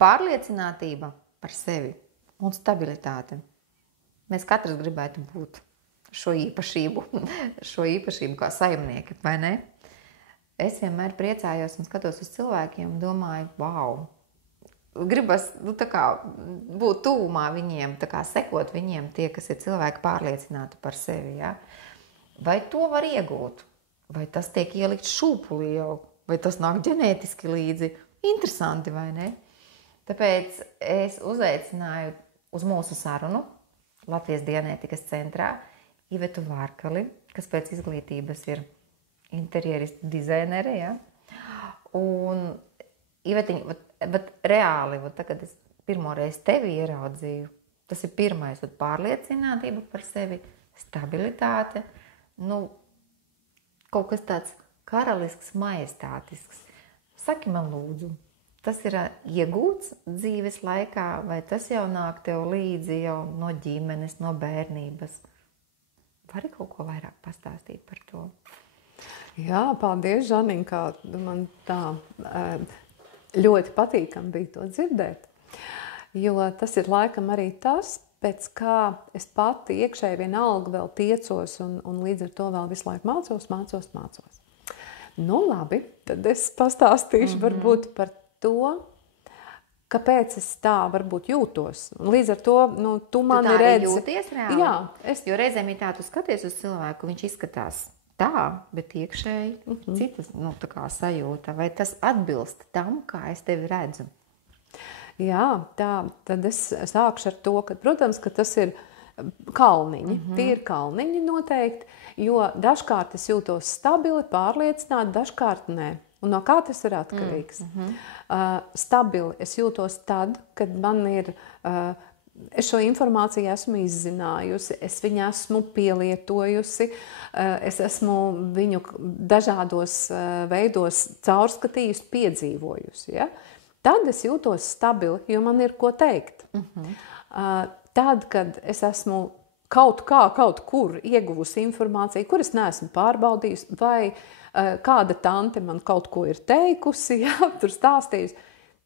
Pārliecinātība par sevi un stabilitāte. Mēs katrs gribētu būt šo īpašību kā saimnieki, vai ne? Es vienmēr priecājos un skatos uz cilvēkiem un domāju, wow, gribas tā kā būt tuvumā viņiem, tā kā sekot viņiem tie, kas ir cilvēki pārliecināti par sevi. Ja? Vai to var iegūt? Vai tas tiek ielikt šūpulī jau? Vai tas nāk ģenētiski līdzi? Interesanti, vai ne? Tāpēc es uzaicināju uz mūsu sarunu Latvijas Dianētikas centrā Ivetu Vārkali, kas pēc izglītības ir interjerista dizainere, ja? Un Ivetiņa, bet reāli, tagad es pirmoreiz tevi ieraudzīju, tas ir pirmais, pārliecinātība par sevi, stabilitāte, kaut kas tāds karalisks, majestātisks. Saki man lūdzu, tas ir iegūts dzīves laikā, vai tas jau nāk tev līdzi jau no ģimenes, no bērnības? Vari kaut ko vairāk pastāstīt par to? Jā, paldies, Žaniņ, kā man tā ļoti patīkami bija to dzirdēt. Jo tas ir laikam arī tas, pēc kā es pati iekšēji vienalga vēl tiecos un līdz ar to vēl visu laiku mācos. Nu labi, tad es pastāstīšu varbūt par to, kāpēc es tā varbūt jūtos. Un līdz ar to, tu mani redzi. Tu tā arī jūties reāli? Jā. Jo reizēm ir tā, tu skaties uz cilvēku, viņš izskatās tā, bet iekšēji citas, tā kā sajūta. Vai tas atbilst tam, kā es tevi redzu? Jā, tad es sākšu ar to, ka, protams, ka tas ir kalniņi. Tie ir kalniņi noteikti, jo dažkārt es jūtos stabili, pārliecināti, dažkārt nē. Un no kā tas ir atkarīgs? Stabili es jūtos tad, kad man ir, es šo informāciju esmu izzinājusi, es viņu esmu pielietojusi, es esmu viņu dažādos veidos caurskatījusi, piedzīvojusi. Ja? Tad es jūtos stabili, jo man ir ko teikt. Tad, kad es esmu kaut kur ieguvusi informāciju, kur es neesmu pārbaudījusi, vai kāda tante man kaut ko ir teikusi, ja, tur stāstījusi,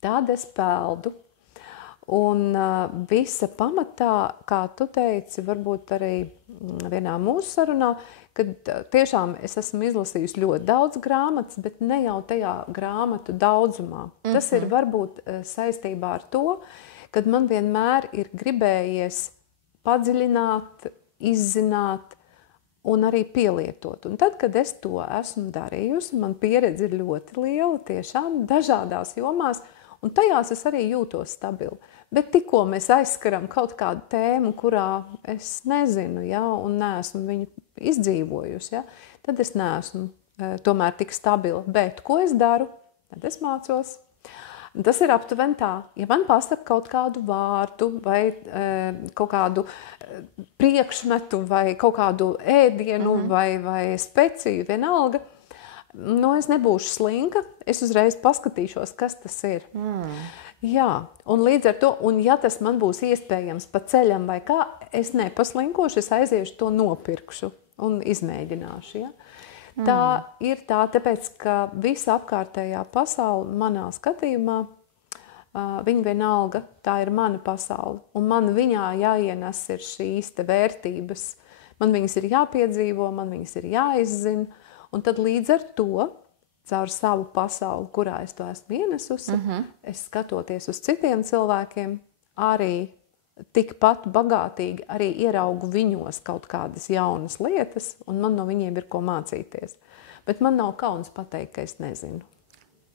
tad es peldu. Un visa pamatā, kā tu teici, varbūt arī vienā mūsu sarunā, kad tiešām es esmu izlasījusi ļoti daudz grāmatas, bet ne jau tajā grāmatu daudzumā. Tas ir varbūt saistībā ar to, kad man vienmēr ir gribējies padziļināt, izzināt un arī pielietot. Un tad, kad es to esmu darījusi, man pieredze ir ļoti liela, tiešām dažādās jomās, un tajās es arī jūtos stabili. Bet tikko mēs aizskaram kaut kādu tēmu, kurā es nezinu, ja, un neesmu viņu izdzīvojusi, ja, tad es neesmu tomēr tik stabila. Bet ko es daru? Tad es mācos. Tas ir aptuveni tā, ja man pasaka kaut kādu vārdu vai kaut kādu priekšmetu vai kaut kādu ēdienu vai speciju, vienalga, es nebūšu slinka, es uzreiz paskatīšos, kas tas ir. Jā, un līdz ar to, un ja tas man būs iespējams pa ceļam vai kā, es nepaslinkošu, es aiziešu to nopirkšu un izmēģināšu, ja? Tā ir tā, tāpēc, ka visa apkārtējā pasaule manā skatījumā, viņa vienalga, tā ir mana pasaule, un man viņā jāienes ir šīs te vērtības, man viņas ir jāpiedzīvo, man viņas ir jāizzina, un tad līdz ar to, caur savu pasauli, kurā es to esmu ienesusi, es skatoties uz citiem cilvēkiem, arī tikpat bagātīgi arī ieraugu viņos kaut kādas jaunas lietas, un man no viņiem ir ko mācīties. Bet man nav kauns pateikt, ka es nezinu.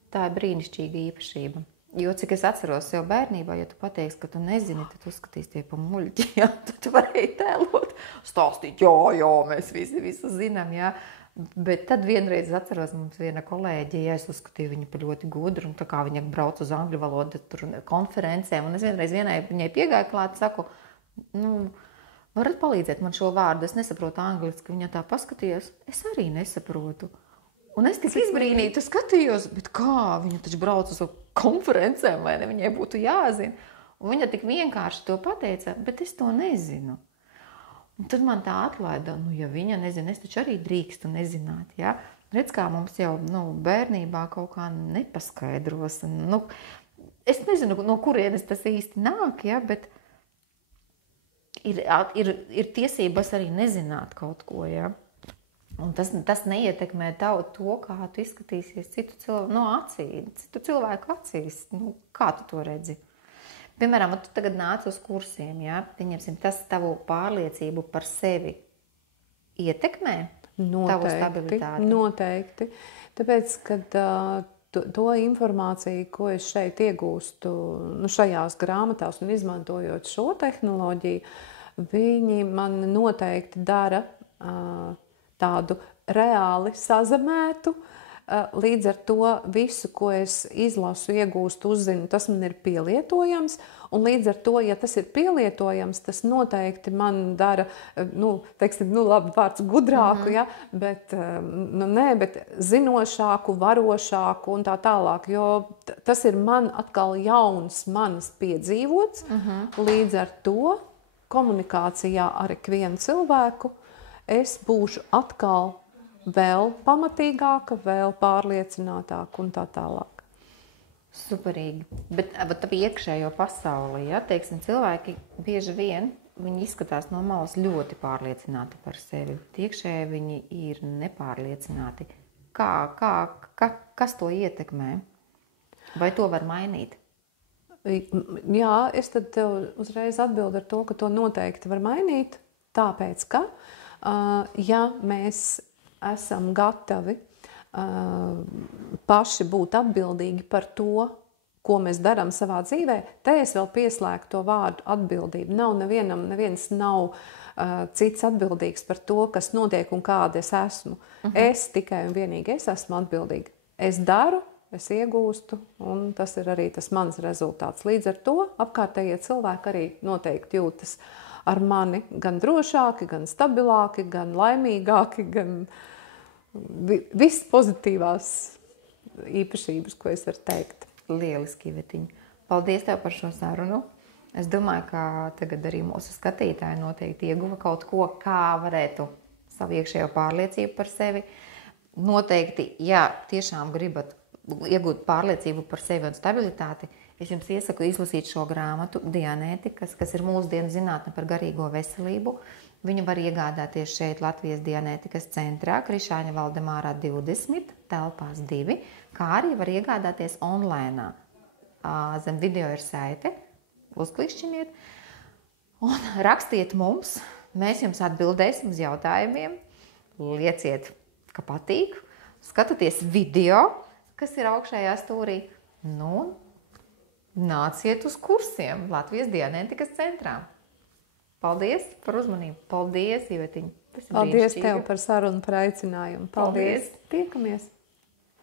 Tā ir brīnišķīga īpašība. Jo, cik es atceros sev bērnībā, ja tu pateiksi, ka tu nezini, tad tu skatīs tie pa muļķi, ja? Tad tu varēji tēlot, stāstīt, jā, mēs visu zinām, jā. Bet tad vienreiz atceros, mums viena kolēģe, ja es uzskatīju viņu par ļoti gudru, un tā kā viņa brauc uz angļu valodu tur konferencēm, un es vienreiz viņai piegāju klāt, saku, varat palīdzēt man šo vārdu, es nesaprotu angliski, viņa tā paskatījās, es arī nesaprotu. Un es tik izbrīnītu skatījos, bet kā, viņa taču brauc uz konferencēm, vai ne, viņai būtu jāzina. Un viņa tik vienkārši to pateica, bet es to nezinu. Un tad man tā atlaida, ja viņa nezina, es taču arī drīkstu nezināt, ja? Redz, kā mums jau bērnībā kaut kā nepaskaidros. es nezinu, no kurienes tas īsti nāk, ja, bet ir tiesības arī nezināt kaut ko, ja. Un tas neietekmē to, kā tu izskatīsies citu cilvēku acīs. Nu, kā tu to redzi? Piemēram, tu tagad nāc uz kursiem, ja? Pieņemsim, tas tavu pārliecību par sevi ietekmē tavu stabilitāti? Noteikti. Tāpēc, kad to informāciju, ko es šeit iegūstu, šajās grāmatās un izmantojot šo tehnoloģiju, viņi man noteikti dara tādu reāli sazemētu. Līdz ar to visu, ko es izlasu, iegūstu, uzzinu, tas man ir pielietojams. Un līdz ar to, ja tas ir pielietojams, tas noteikti man dara, labi vārds gudrāku, ja, bet zinošāku, varošāku un tā tālāk. Jo tas ir man atkal jauns, manas piedzīvots. Līdz ar to komunikācijā ar ikvienu cilvēku es būšu atkal vēl pamatīgāka, vēl pārliecinātāka un tā tālāk. Superīgi. Bet tā iekšējo pasauli, ja, teiksim, cilvēki bieži vien, viņi izskatās no malas ļoti pārliecināti par sevi. Iekšēji viņi ir nepārliecināti. Kas to ietekmē? Vai to var mainīt? Jā, es tad tev uzreiz atbildu ar to, ka to noteikti var mainīt. Tāpēc, ka ja mēs esam gatavi paši būt atbildīgi par to, ko mēs darām savā dzīvē, te es vēl pieslēgu to vārdu atbildību. Neviens nav cits atbildīgs par to, kas notiek un kāda es esmu. Es tikai un vienīgi es esmu atbildīga. Es daru, es iegūstu, un tas ir arī tas mans rezultāts. Līdz ar to apkārtējie cilvēki arī noteikti jūtas ar mani gan drošāki, gan stabilāki, gan laimīgāki, gan viss pozitīvās īpašības, ko es varu teikt. Lieliski, Ivetiņa. Paldies tev par šo sarunu. Es domāju, ka tagad arī mūsu skatītāji noteikti ieguva kaut ko, kā varētu savu iekšējo pārliecību par sevi. Noteikti, ja tiešām gribat iegūt pārliecību par sevi un stabilitāti, es jums iesaku izlasīt šo grāmatu Dianētikas, kas ir mūsdienu zinātne par garīgo veselību. Viņu var iegādāties šeit Latvijas Dianētikas centrā, Krišāņa Valdemārā 20, telpās 2, kā arī var iegādāties online. Zem video ir saite, uzklikšķiniet un rakstiet mums. Mēs jums atbildēsim uz jautājumiem. Lieciet, ka patīk. Skatieties video, kas ir augšējā stūrī. Nāciet uz kursiem Latvijas Dianētikas centrā. Paldies par uzmanību. Paldies, Ivetiņa. Paldies tev par sarunu, par aicinājumu. Paldies. Tiekamies.